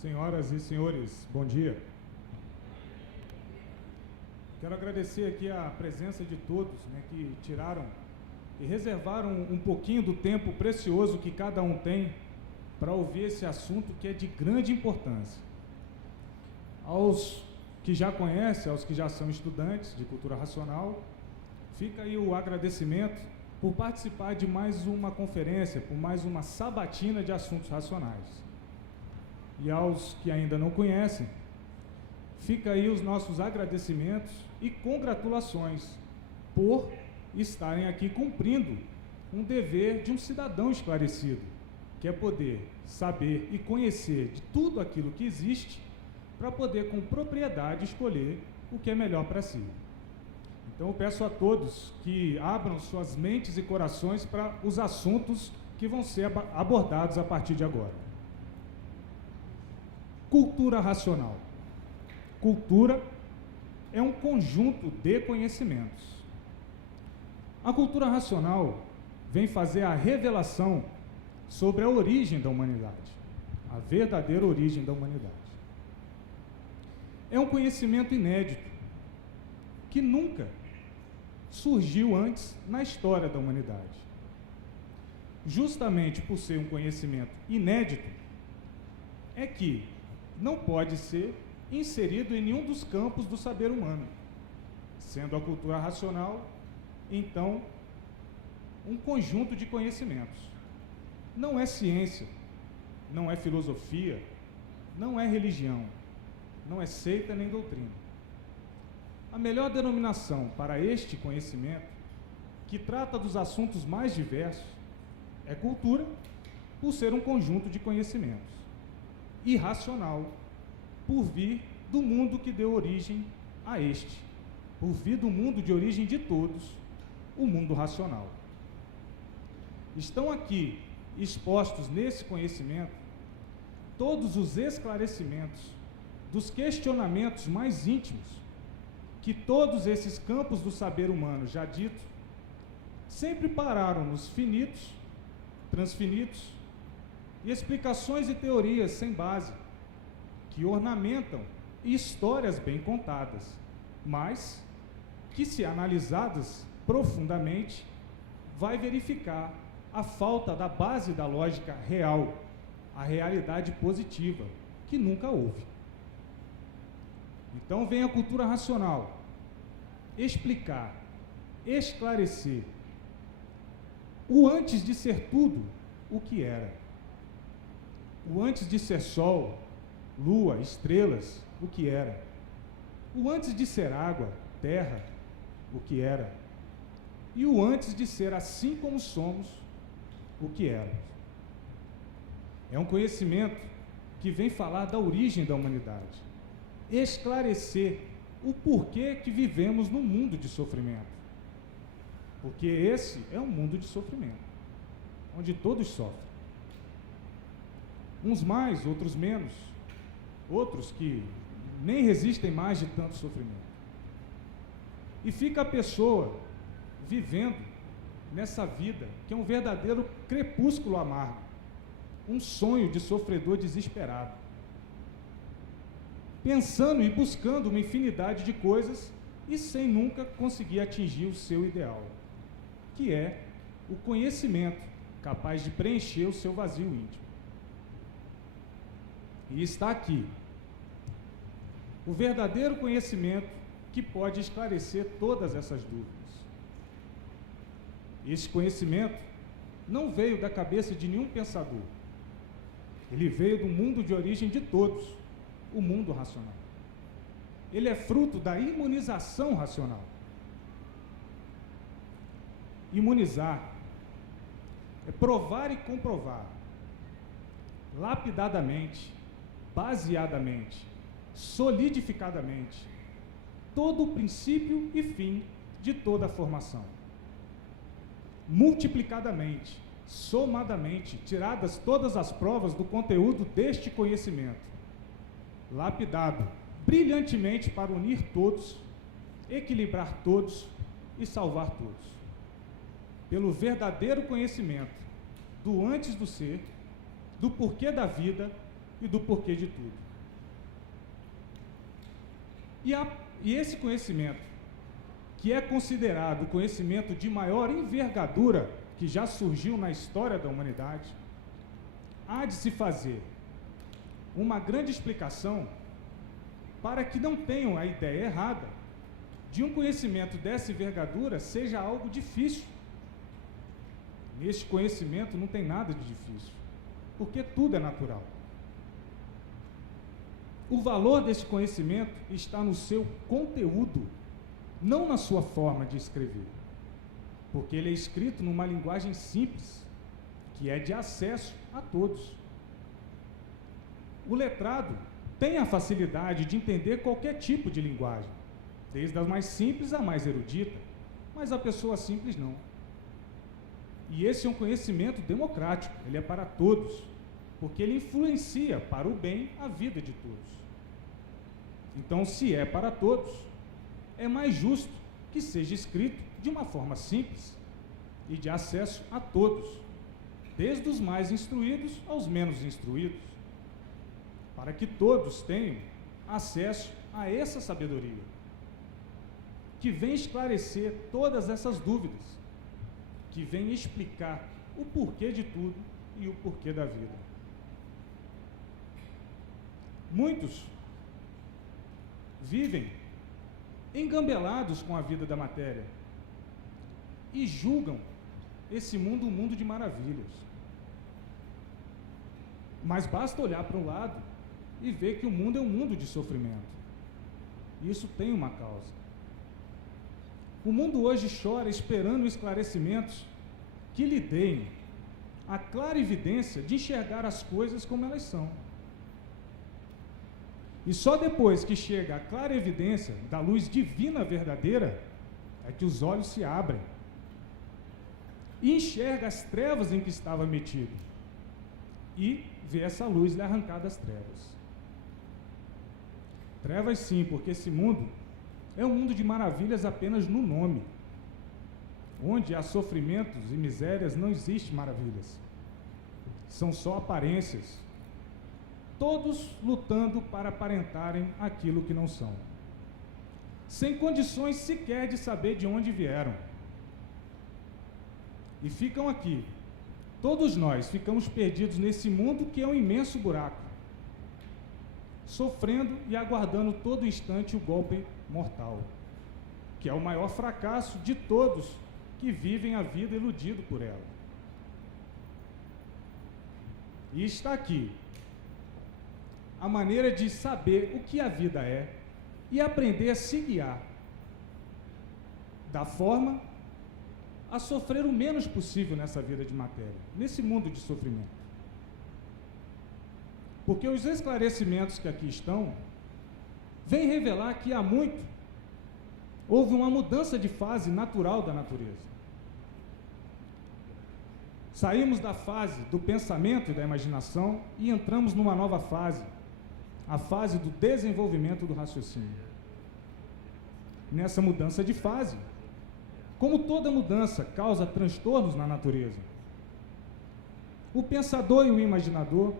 Senhoras e senhores, bom dia. Quero agradecer aqui a presença de todos, que tiraram e reservaram um pouquinho do tempo precioso que cada um tem para ouvir esse assunto que é de grande importância. Aos que já conhecem, aos que já são estudantes de cultura racional, fica aí o agradecimento por participar de mais uma conferência, por mais uma sabatina de assuntos racionais. E aos que ainda não conhecem, fica aí os nossos agradecimentos e congratulações por estarem aqui cumprindo um dever de um cidadão esclarecido, que é poder saber e conhecer de tudo aquilo que existe para poder com propriedade escolher o que é melhor para si. Então eu peço a todos que abram suas mentes e corações para os assuntos que vão ser abordados a partir de agora. Cultura racional. Cultura é um conjunto de conhecimentos. A cultura racional vem fazer a revelação sobre a origem da humanidade, a verdadeira origem da humanidade. É um conhecimento inédito, que nunca surgiu antes na história da humanidade. Justamente por ser um conhecimento inédito, é que não pode ser inserido em nenhum dos campos do saber humano, sendo a cultura racional, então, um conjunto de conhecimentos. Não é ciência, não é filosofia, não é religião, não é seita nem doutrina. A melhor denominação para este conhecimento, que trata dos assuntos mais diversos, é cultura, por ser um conjunto de conhecimentos. E racional, por vir do mundo que deu origem a este, por vir do mundo de origem de todos, o mundo racional. Estão aqui expostos nesse conhecimento todos os esclarecimentos dos questionamentos mais íntimos que todos esses campos do saber humano já dito sempre pararam nos finitos, transfinitos e explicações e teorias sem base que ornamentam histórias bem contadas, mas que, se analisadas profundamente, vai verificar a falta da base da lógica real, a realidade positiva, que nunca houve. Então vem a cultura racional explicar, esclarecer o antes de ser tudo, o que era. O antes de ser sol, lua, estrelas, o que era. O antes de ser água, terra, o que era. E o antes de ser assim como somos, o que éramos. É um conhecimento que vem falar da origem da humanidade, esclarecer o porquê que vivemos num mundo de sofrimento. Porque esse é um mundo de sofrimento, onde todos sofrem. Uns mais, outros menos, outros que nem resistem mais de tanto sofrimento. E fica a pessoa vivendo nessa vida, que é um verdadeiro crepúsculo amargo, um sonho de sofredor desesperado, pensando e buscando uma infinidade de coisas e sem nunca conseguir atingir o seu ideal, que é o conhecimento capaz de preencher o seu vazio íntimo. E está aqui o verdadeiro conhecimento que pode esclarecer todas essas dúvidas. Esse conhecimento não veio da cabeça de nenhum pensador. Ele veio do mundo de origem de todos, o mundo racional. Ele é fruto da imunização racional. Imunizar é provar e comprovar, lapidadamente, baseadamente, solidificadamente, todo o princípio e fim de toda a formação. Multiplicadamente, somadamente, tiradas todas as provas do conteúdo deste conhecimento, lapidado brilhantemente para unir todos, equilibrar todos e salvar todos. Pelo verdadeiro conhecimento do antes do ser, do porquê da vida e do porquê de tudo. E esse conhecimento, que é considerado o conhecimento de maior envergadura que já surgiu na história da humanidade, há de se fazer uma grande explicação para que não tenham a ideia errada de um conhecimento dessa envergadura seja algo difícil. Neste conhecimento não tem nada de difícil, porque tudo é natural. O valor desse conhecimento está no seu conteúdo, não na sua forma de escrever, porque ele é escrito numa linguagem simples, que é de acesso a todos. O letrado tem a facilidade de entender qualquer tipo de linguagem, desde a mais simples à mais erudita, mas a pessoa simples não. E esse é um conhecimento democrático, ele é para todos, porque ele influencia para o bem a vida de todos. Então, se é para todos, é mais justo que seja escrito de uma forma simples e de acesso a todos, desde os mais instruídos aos menos instruídos, para que todos tenham acesso a essa sabedoria, que vem esclarecer todas essas dúvidas, que vem explicar o porquê de tudo e o porquê da vida. Muitos vivem engambelados com a vida da matéria e julgam esse mundo um mundo de maravilhas. Mas basta olhar para um lado e ver que o mundo é um mundo de sofrimento. E isso tem uma causa. O mundo hoje chora esperando esclarecimentos que lhe deem a clara evidência de enxergar as coisas como elas são. E só depois que chega a clara evidência da luz divina verdadeira, é que os olhos se abrem e enxerga as trevas em que estava metido e vê essa luz lhe arrancar das trevas. Trevas sim, porque esse mundo é um mundo de maravilhas apenas no nome. Onde há sofrimentos e misérias não existe maravilhas. São só aparências. Todos lutando para aparentarem aquilo que não são, sem condições sequer de saber de onde vieram. E ficam aqui. Todos nós ficamos perdidos nesse mundo que é um imenso buraco, sofrendo e aguardando todo instante o golpe mortal, que é o maior fracasso de todos que vivem a vida iludido por ela. E está aqui a maneira de saber o que a vida é e aprender a se guiar da forma a sofrer o menos possível nessa vida de matéria, nesse mundo de sofrimento. Porque os esclarecimentos que aqui estão vêm revelar que há muito houve uma mudança de fase natural da natureza. Saímos da fase do pensamento e da imaginação e entramos numa nova fase, a fase do desenvolvimento do raciocínio. Nessa mudança de fase, como toda mudança causa transtornos na natureza, o pensador e o imaginador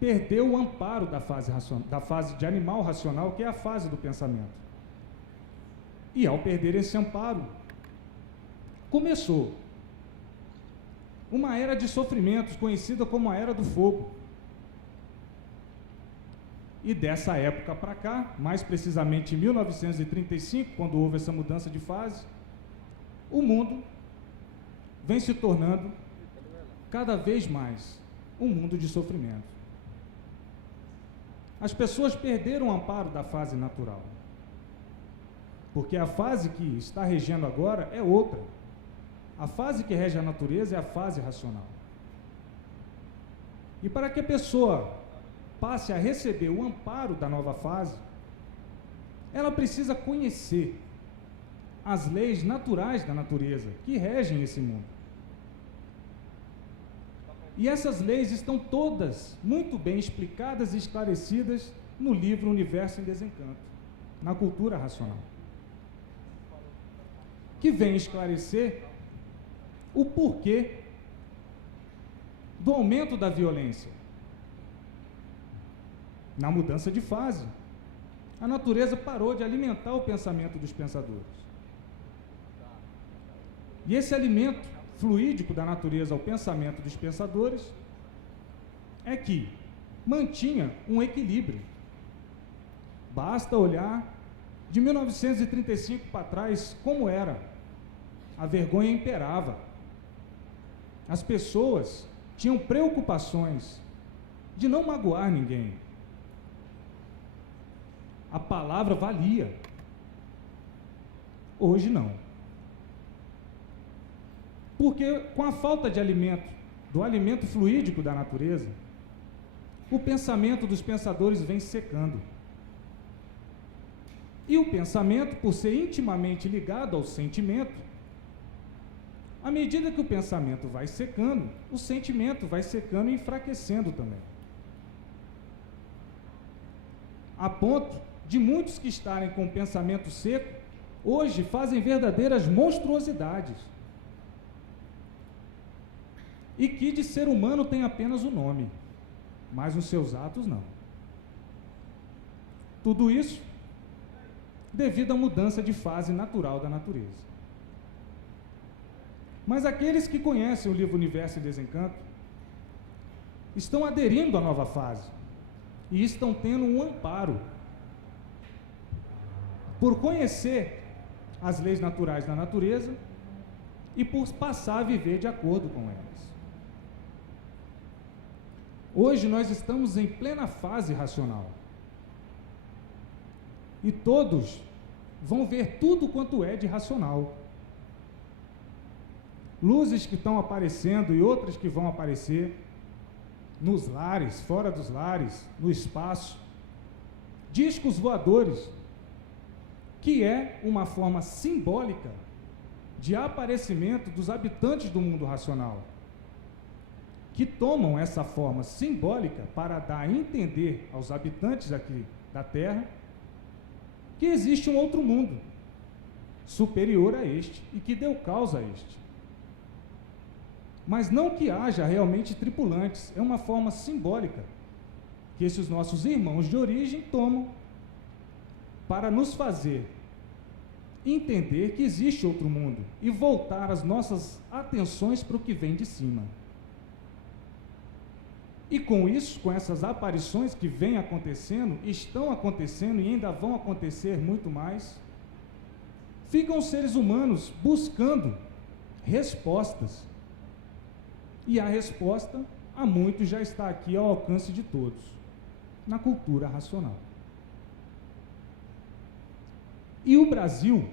perdeu o amparo da fase de animal racional, que é a fase do pensamento. E ao perder esse amparo, começou uma era de sofrimentos conhecida como a Era do Fogo. E dessa época para cá, mais precisamente em 1935, quando houve essa mudança de fase, o mundo vem se tornando cada vez mais um mundo de sofrimento. As pessoas perderam o amparo da fase natural, porque a fase que está regendo agora é outra. A fase que rege a natureza é a fase racional. E para que a pessoa passe a receber o amparo da nova fase, ela precisa conhecer as leis naturais da natureza que regem esse mundo. E essas leis estão todas muito bem explicadas e esclarecidas no livro Universo em Desencanto, na cultura racional, que vem esclarecer o porquê do aumento da violência, na mudança de fase. A natureza parou de alimentar o pensamento dos pensadores. E esse alimento fluídico da natureza ao pensamento dos pensadores é que mantinha um equilíbrio. Basta olhar de 1935 para trás como era. A vergonha imperava. As pessoas tinham preocupações de não magoar ninguém. A palavra valia. Hoje não. Porque com a falta de alimento, do alimento fluídico da natureza, o pensamento dos pensadores vem secando. E o pensamento, por ser intimamente ligado ao sentimento, à medida que o pensamento vai secando, o sentimento vai secando e enfraquecendo também. A ponto de muitos que estarem com o pensamento seco, hoje fazem verdadeiras monstruosidades. E que de ser humano tem apenas o nome, mas os seus atos não. Tudo isso devido à mudança de fase natural da natureza. Mas aqueles que conhecem o livro Universo e Desencanto estão aderindo à nova fase e estão tendo um amparo por conhecer as leis naturais da natureza e por passar a viver de acordo com elas. Hoje nós estamos em plena fase racional e todos vão ver tudo quanto é de racional. Luzes que estão aparecendo e outras que vão aparecer nos lares, fora dos lares, no espaço. Discos voadores, que é uma forma simbólica de aparecimento dos habitantes do mundo racional, que tomam essa forma simbólica para dar a entender aos habitantes aqui da Terra que existe um outro mundo superior a este e que deu causa a este. Mas não que haja realmente tripulantes, é uma forma simbólica que esses nossos irmãos de origem tomam para nos fazer entender que existe outro mundo e voltar as nossas atenções para o que vem de cima. E com isso, com essas aparições que vêm acontecendo, estão acontecendo e ainda vão acontecer muito mais, ficam os seres humanos buscando respostas. E a resposta, a muitos, já está aqui ao alcance de todos, na cultura racional. E o Brasil,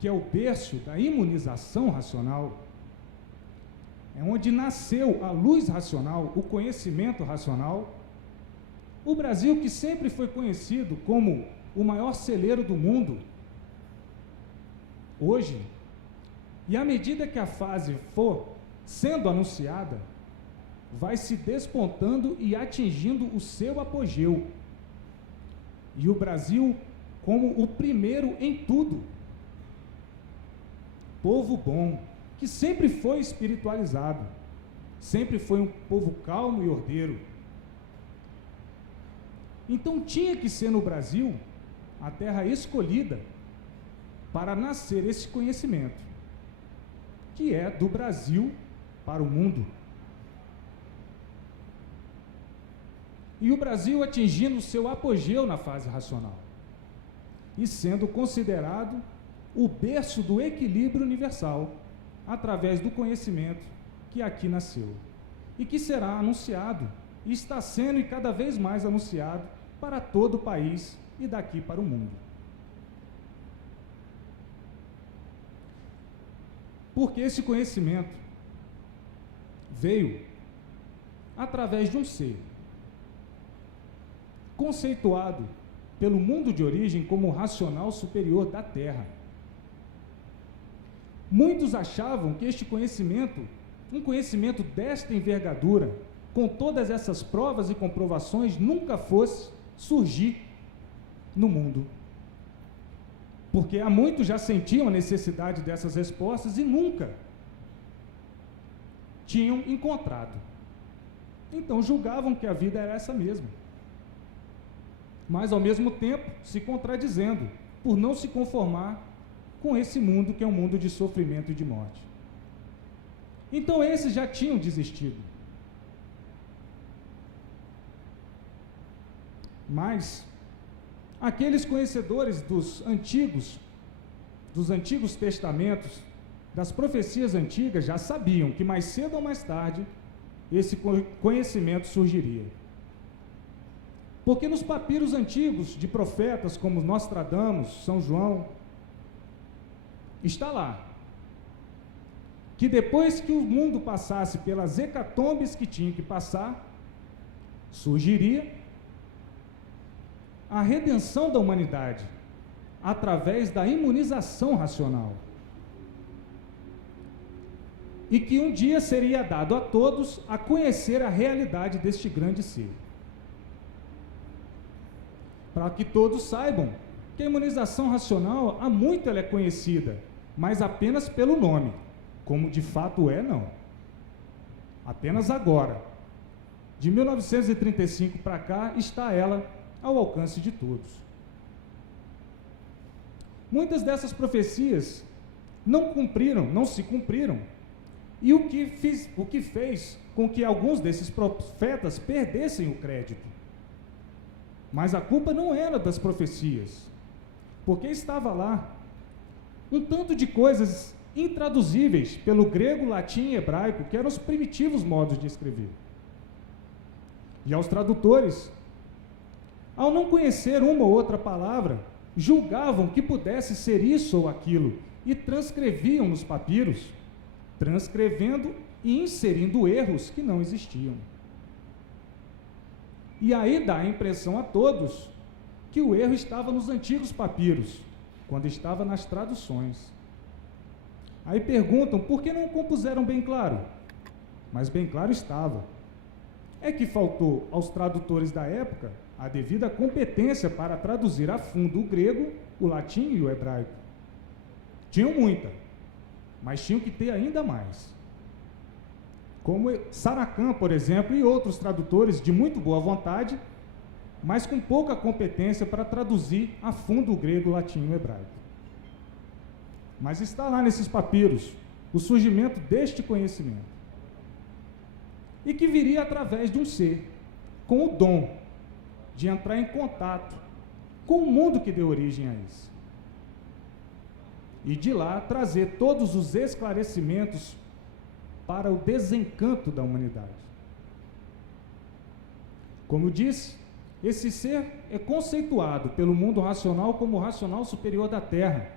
que é o berço da imunização racional, é onde nasceu a luz racional, o conhecimento racional. O Brasil, que sempre foi conhecido como o maior celeiro do mundo, hoje, e à medida que a fase for sendo anunciada, vai se despontando e atingindo o seu apogeu. E o Brasil, como o primeiro em tudo, povo bom, que sempre foi espiritualizado, sempre foi um povo calmo e ordeiro. Então tinha que ser no Brasil a terra escolhida para nascer esse conhecimento, que é do Brasil para o mundo. E o Brasil atingindo o seu apogeu na fase racional e sendo considerado o berço do equilíbrio universal, através do conhecimento que aqui nasceu e que será anunciado, e está sendo e cada vez mais anunciado para todo o país e daqui para o mundo. Porque esse conhecimento veio através de um ser conceituado pelo mundo de origem como o racional superior da Terra. Muitos achavam que este conhecimento, um conhecimento desta envergadura, com todas essas provas e comprovações, nunca fosse surgir no mundo. Porque há muitos já sentiam a necessidade dessas respostas e nunca tinham encontrado. Então julgavam que a vida era essa mesma. mas ao mesmo tempo se contradizendo por não se conformar com esse mundo que é um mundo de sofrimento e de morte. Então esses já tinham desistido. Mas aqueles conhecedores dos antigos testamentos, das profecias antigas, já sabiam que mais cedo ou mais tarde esse conhecimento surgiria. Porque nos papiros antigos de profetas como Nostradamus, São João, está lá que depois que o mundo passasse pelas hecatombes que tinha que passar, surgiria a redenção da humanidade através da imunização racional. E que um dia seria dado a todos a conhecer a realidade deste grande ser. Para que todos saibam que a imunização racional, há muito ela é conhecida, mas apenas pelo nome, como de fato é, não. Apenas agora, de 1935 para cá, está ela ao alcance de todos. Muitas dessas profecias não se cumpriram, e o que fez com que alguns desses profetas perdessem o crédito. Mas a culpa não era das profecias, porque estava lá um tanto de coisas intraduzíveis pelo grego, latim e hebraico, que eram os primitivos modos de escrever. E aos tradutores, ao não conhecer uma ou outra palavra, julgavam que pudesse ser isso ou aquilo, e transcreviam nos papiros, transcrevendo e inserindo erros que não existiam. E aí dá a impressão a todos que o erro estava nos antigos papiros, quando estava nas traduções. Aí perguntam, por que não compuseram bem claro? Mas bem claro estava. É que faltou aos tradutores da época a devida competência para traduzir a fundo o grego, o latim e o hebraico. Tinham muita, mas tinham que ter ainda mais. Como Saracan, por exemplo, e outros tradutores de muito boa vontade, mas com pouca competência para traduzir a fundo o grego, o latim e o hebraico. Mas está lá nesses papiros o surgimento deste conhecimento, e que viria através de um ser com o dom de entrar em contato com o mundo que deu origem a isso, e de lá trazer todos os esclarecimentos para o desencanto da humanidade. Como eu disse, esse ser é conceituado pelo mundo racional como o racional superior da Terra,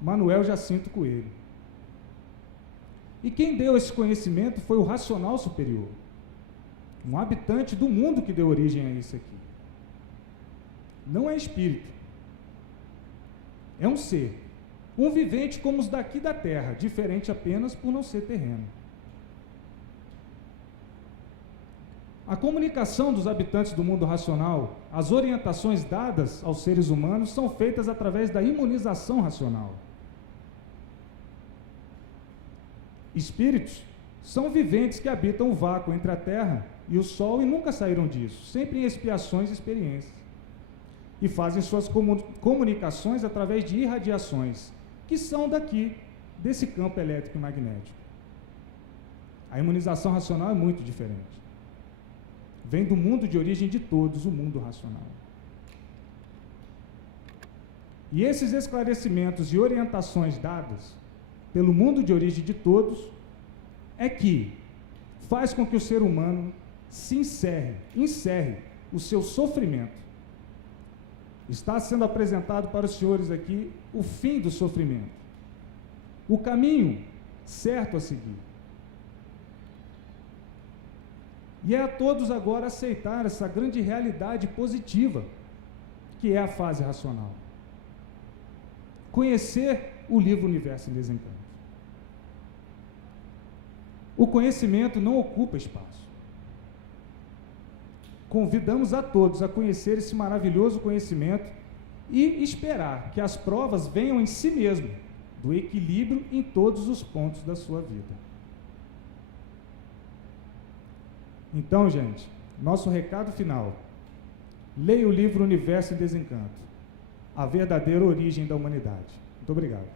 Manuel Jacinto Coelho. E quem deu esse conhecimento foi o racional superior, um habitante do mundo que deu origem a isso aqui. Não é espírito, é um ser, um vivente como os daqui da Terra, diferente apenas por não ser terreno. A comunicação dos habitantes do mundo racional, as orientações dadas aos seres humanos são feitas através da imunização racional. Espíritos são viventes que habitam o vácuo entre a Terra e o Sol e nunca saíram disso, sempre em expiações e experiências. E fazem suas comunicações através de irradiações, que são daqui, desse campo elétrico e magnético. A imunização racional é muito diferente. Vem do mundo de origem de todos, o mundo racional. E esses esclarecimentos e orientações dadas pelo mundo de origem de todos é que faz com que o ser humano se encerre o seu sofrimento. Está sendo apresentado para os senhores aqui o fim do sofrimento, o caminho certo a seguir. E é a todos agora aceitar essa grande realidade positiva, que é a fase racional. Conhecer o livro Universo em Desencanto. O conhecimento não ocupa espaço. Convidamos a todos a conhecer esse maravilhoso conhecimento e esperar que as provas venham em si mesmo, do equilíbrio em todos os pontos da sua vida. Então, gente, nosso recado final leia o livro Universo em Desencanto, a verdadeira origem da humanidade. Muito obrigado.